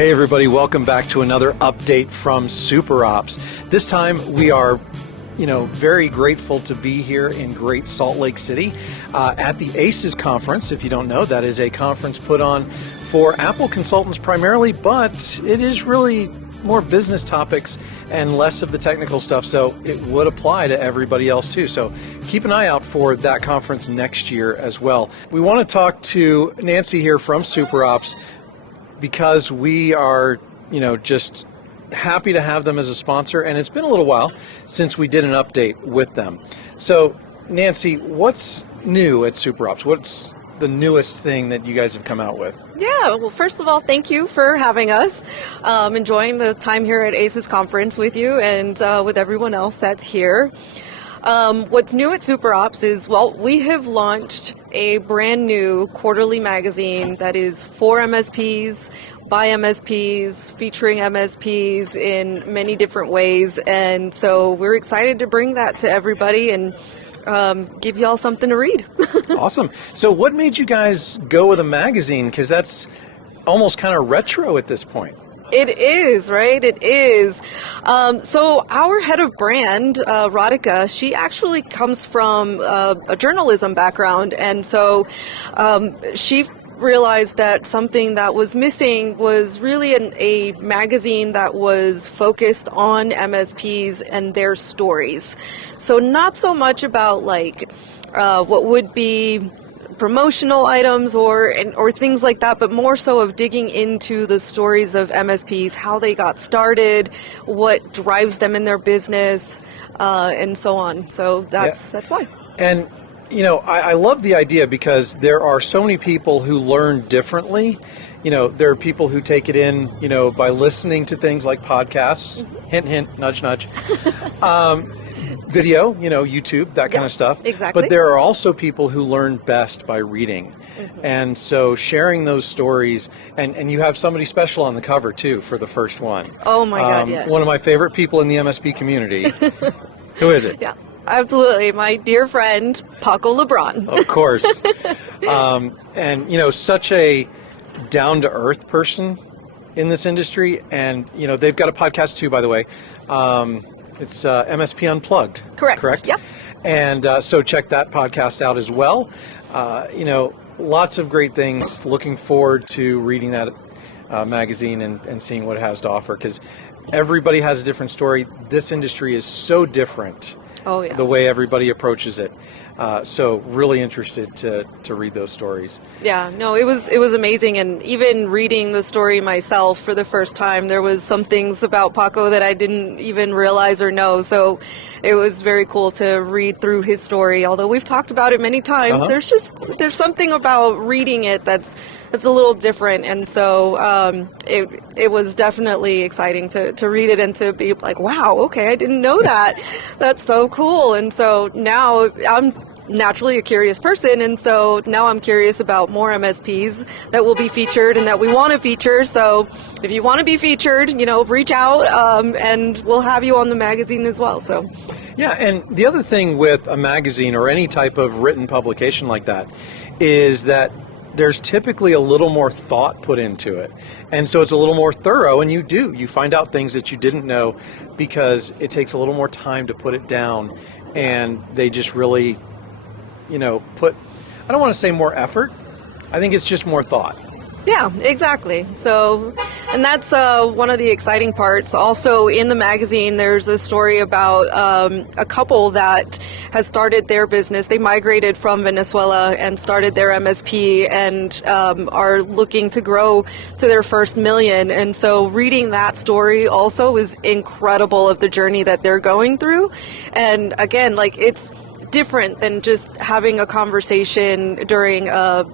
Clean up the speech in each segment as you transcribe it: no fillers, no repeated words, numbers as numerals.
Hey everybody, welcome back to another update from SuperOps. This time we are, very grateful to be here in Great Salt Lake City at the ACES conference. If you don't know, that is a conference put on for Apple consultants primarily, but it is really more business topics and less of the technical stuff, so it would apply to everybody else too. So keep an eye out for that conference next year as well. We want to talk to Nancy here from SuperOps because we are, just happy to have them as a sponsor, and it's been a little while since we did an update with them. So Nancy, what's new at SuperOps? What's the newest thing that you guys have come out with? Yeah, well, first of all, thank you for having us. Enjoying the time here at ACES conference with you and with everyone else that's here. What's new at SuperOps is, we have launched a brand new quarterly magazine that is for MSPs, by MSPs, featuring MSPs in many different ways. And so we're excited to bring that to everybody and give y'all something to read. Awesome. So what made you guys go with a magazine? Because that's almost kind of retro at this point. It is, right? It is. So our head of brand, Radhika, she actually comes from a journalism background. And so she realized that something that was missing was really a magazine that was focused on MSPs and their stories. So not so much about what would be promotional items or things like that, but more so of digging into the stories of MSPs, how they got started, what drives them in their business, and so on. So that's why. And I love the idea because there are so many people who learn differently. There are people who take it in, by listening to things like podcasts, hint, hint, nudge, nudge. Video, YouTube, that kind of stuff. Exactly. But there are also people who learn best by reading. Mm-hmm. And so sharing those stories, and you have somebody special on the cover too for the first one. Oh my God, yes. One of my favorite people in the MSP community. Who is it? Yeah, absolutely. My dear friend, Paco LeBron. Of course. And such a down-to-earth person in this industry. And, they've got a podcast too, by the way. It's MSP Unplugged. Correct? Yeah. And so check that podcast out as well. Lots of great things. Looking forward to reading that magazine and seeing what it has to offer, because everybody has a different story. This industry is so different. Oh, yeah. The way everybody approaches it. So really interested to read those stories. Yeah, no, it was amazing. And even reading the story myself for the first time, there was some things about Paco that I didn't even realize or know. So it was very cool to read through his story. Although we've talked about it many times, there's something about reading it that's a little different. And so it was definitely exciting to read it and to be like, wow, okay, I didn't know that. That's so cool. And so now I'm naturally a curious person, and so now I'm curious about more MSPs that will be featured and that we want to feature. So if you want to be featured, reach out and we'll have you on the magazine as well. So yeah, and the other thing with a magazine or any type of written publication like that is that there's typically a little more thought put into it. And so it's a little more thorough, and you find out things that you didn't know because it takes a little more time to put it down, and they just really, put, I don't want to say more effort, I think it's just more thought. Yeah, exactly. So, and that's one of the exciting parts. Also in the magazine, there's a story about a couple that has started their business. They migrated from Venezuela and started their MSP and are looking to grow to their first million. And so reading that story also is incredible of the journey that they're going through. And again, it's different than just having a conversation during a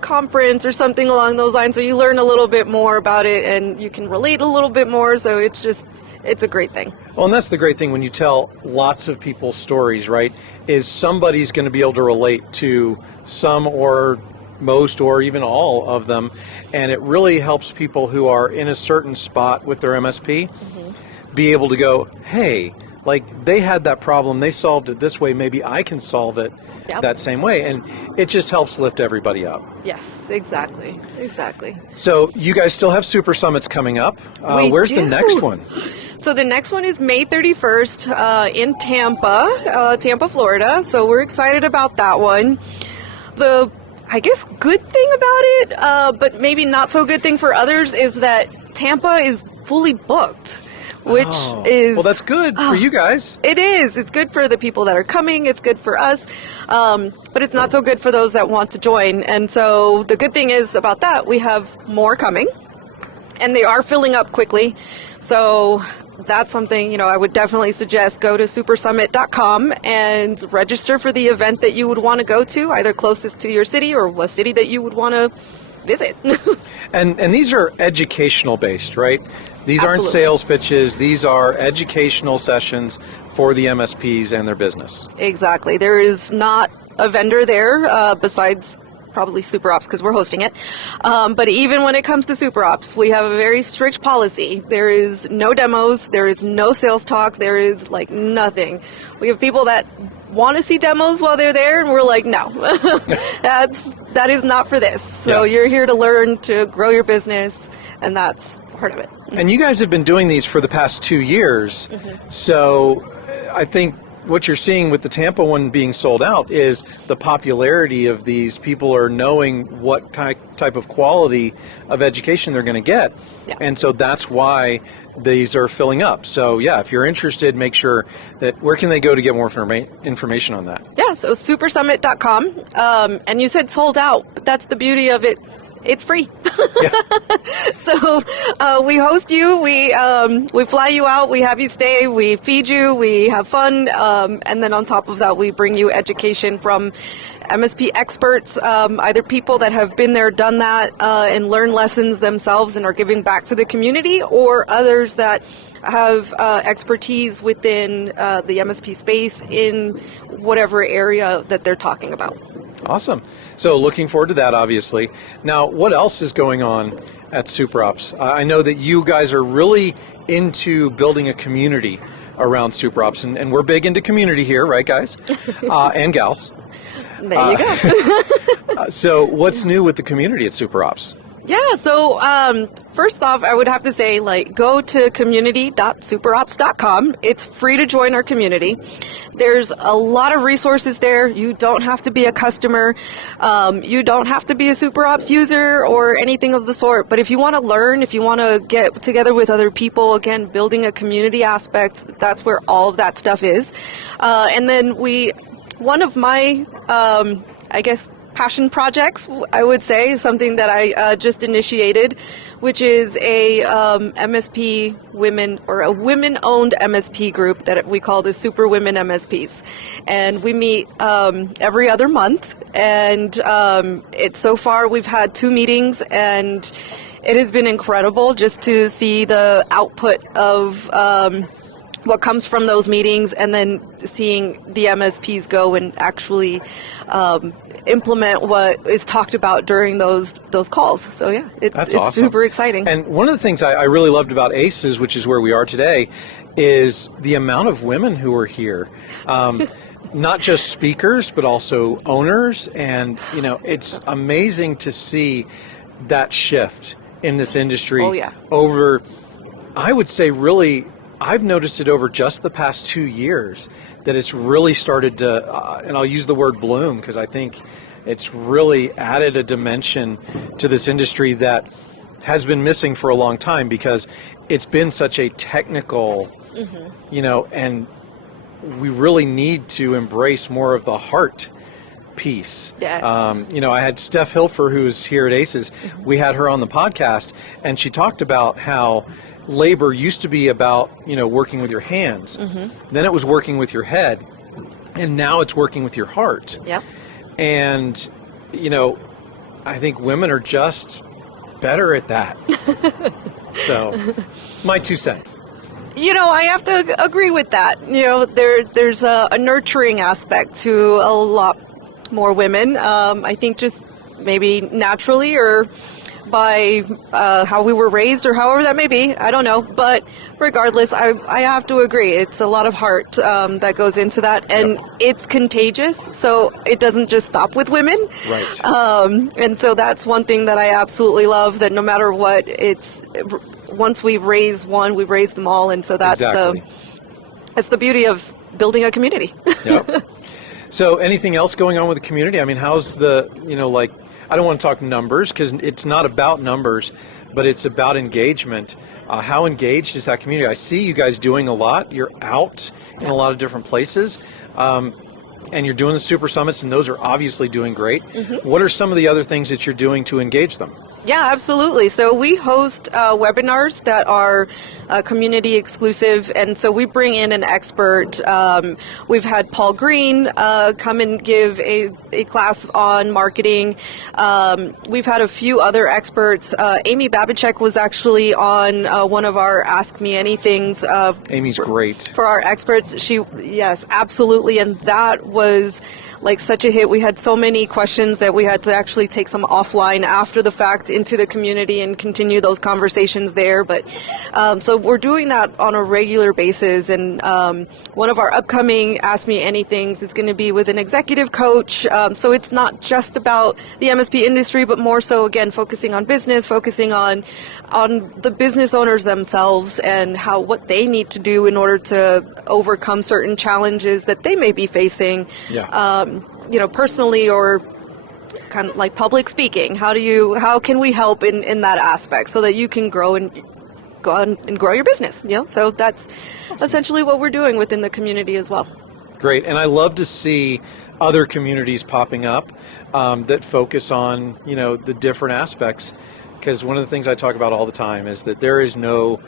conference or something along those lines, so you learn a little bit more about it and you can relate a little bit more. So it's a great thing. Well, and that's the great thing when you tell lots of people's stories, right, is somebody's going to be able to relate to some or most or even all of them. And it really helps people who are in a certain spot with their MSP be able to go, hey, like they had that problem, they solved it this way, maybe I can solve it that same way. And it just helps lift everybody up. Yes, exactly. So you guys still have Super Summits coming up. Where's the next one? So the next one is May 31st in Tampa, Florida. So we're excited about that one. The, I guess, good thing about it, but maybe not so good thing for others, is that Tampa is fully booked. Which is... Well, that's good for you guys. It is. It's good for the people that are coming. It's good for us. But it's not so good for those that want to join. And so the good thing is about that, we have more coming. And they are filling up quickly. So that's something, I would definitely suggest go to supersummit.com and register for the event that you would want to go to, either closest to your city or a city that you would want to visit. And these are educational based, right? These aren't sales pitches. These are educational sessions for the MSPs and their business. Exactly. There is not a vendor there besides probably SuperOps, because we're hosting it. But even when it comes to SuperOps, we have a very strict policy. There is no demos. There is no sales talk. There is nothing. We have people that want to see demos while they're there, and we're like, no, that is not for this. So you're here to learn, to grow your business, and that's part of it. And you guys have been doing these for the past 2 years. So I think what you're seeing with the Tampa one being sold out is the popularity of these. People are knowing what type of quality of education they're going to get. And so that's why these are filling up. So if you're interested, make sure that, where can they go to get more information on that? So supersummit.com. And you said sold out, but that's the beauty of it. It's free. So we host you, we fly you out, we have you stay, we feed you, we have fun, and then on top of that, we bring you education from MSP experts, either people that have been there, done that, and learned lessons themselves and are giving back to the community, or others that have expertise within the MSP space in whatever area that they're talking about. Awesome. So looking forward to that, obviously. Now, what else is going on at SuperOps? I know that you guys are really into building a community around SuperOps, and we're big into community here, right, guys? And gals. There you go. So what's new with the community at SuperOps? So first off, I would have to say, go to community.superops.com. It's free to join our community. There's a lot of resources there. You don't have to be a customer. You don't have to be a SuperOps user or anything of the sort. But if you want to learn, if you want to get together with other people, again, building a community aspect, that's where all of that stuff is. And then one of my, passion projects, I would say, something that I just initiated, which is a MSP women, or a women-owned MSP group that we call the Super Women MSPs. And we meet every other month. And so far we've had 2 meetings, and it has been incredible just to see the output of what comes from those meetings, and then seeing the MSPs go and actually implement what is talked about during those calls. So it's awesome. Super exciting. And one of the things I really loved about ACES, which is where we are today, is the amount of women who are here. Not just speakers, but also owners. And, it's amazing to see that shift in this industry over, I would say, really, I've noticed it over just the past 2 years that it's really started to, and I'll use the word bloom, because I think it's really added a dimension to this industry that has been missing for a long time, because it's been such a technical, and we really need to embrace more of the heart piece. Yes. I had Steph Hilfer, who's here at ACES. We had her on the podcast, and she talked about how labor used to be about, working with your hands. Then it was working with your head, and now it's working with your heart. Yep. And, I think women are just better at that. So, my 2 cents. I have to agree with that. There's a nurturing aspect to a lot more women. I think just maybe naturally, or by how we were raised or however that may be. I don't know. But regardless, I have to agree. It's a lot of heart that goes into that. And it's contagious. So it doesn't just stop with women. Right. And so that's one thing that I absolutely love, that no matter what, once we raise one, we raise them all. And so that's the beauty of building a community. Yep. So anything else going on with the community? I mean, how's the, I don't want to talk numbers because it's not about numbers, but it's about engagement. How engaged is that community? I see you guys doing a lot. You're out in a lot of different places. And you're doing the Super Summits, and those are obviously doing great. Mm-hmm. What are some of the other things that you're doing to engage them? Yeah, absolutely. So we host webinars that are community exclusive, and so we bring in an expert. We've had Paul Green come and give a class on marketing. We've had a few other experts. Amy Babachek was actually on one of our Ask Me Anythings. Amy's great. For our experts. Yes, absolutely. And that was like such a hit. We had so many questions that we had to actually take some offline after the fact into the community and continue those conversations there. But so we're doing that on a regular basis. And one of our upcoming Ask Me Anythings is going to be with an executive coach. So it's not just about the MSP industry, but more so, again, focusing on business, focusing on the business owners themselves and what they need to do in order to overcome certain challenges that they may be facing. Yeah. Personally or kind of like public speaking. How can we help in that aspect so that you can grow and go out and grow your business? So that's essentially what we're doing within the community as well. Great. And I love to see other communities popping up that focus on, the different aspects. Because one of the things I talk about all the time is that there is no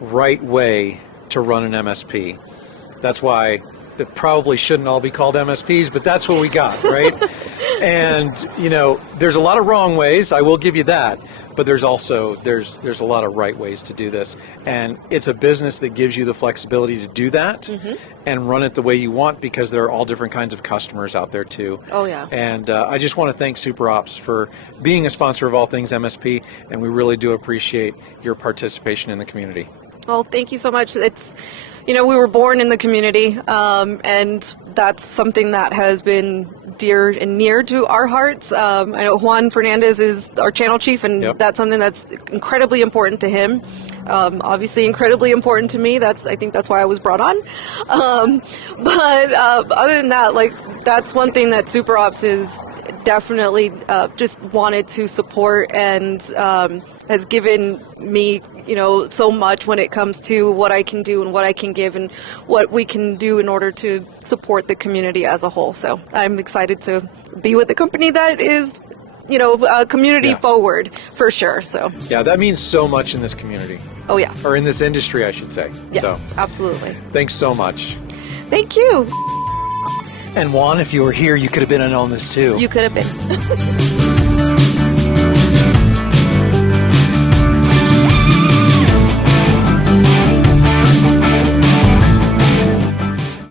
right way to run an MSP. That's why that probably shouldn't all be called MSPs, but that's what we got, right? And, there's a lot of wrong ways, I will give you that, but there's a lot of right ways to do this. And it's a business that gives you the flexibility to do that and run it the way you want, because there are all different kinds of customers out there too. Oh, yeah. And I just want to thank SuperOps for being a sponsor of All Things MSP, and we really do appreciate your participation in the community. Well, thank you so much. We were born in the community, and that's something that has been dear and near to our hearts. I know Juan Fernandez is our channel chief, and that's something that's incredibly important to him. Obviously incredibly important to me. I think that's why I was brought on. But other than that, that's one thing that SuperOps is definitely just wanted to support and has given me, so much when it comes to what I can do and what I can give and what we can do in order to support the community as a whole. So I'm excited to be with a company that is, community forward for sure. So yeah, that means so much in this community. Oh yeah. Or in this industry, I should say. Yes, absolutely. Thanks so much. Thank you. And Juan, if you were here, you could have been in on this too. You could have been.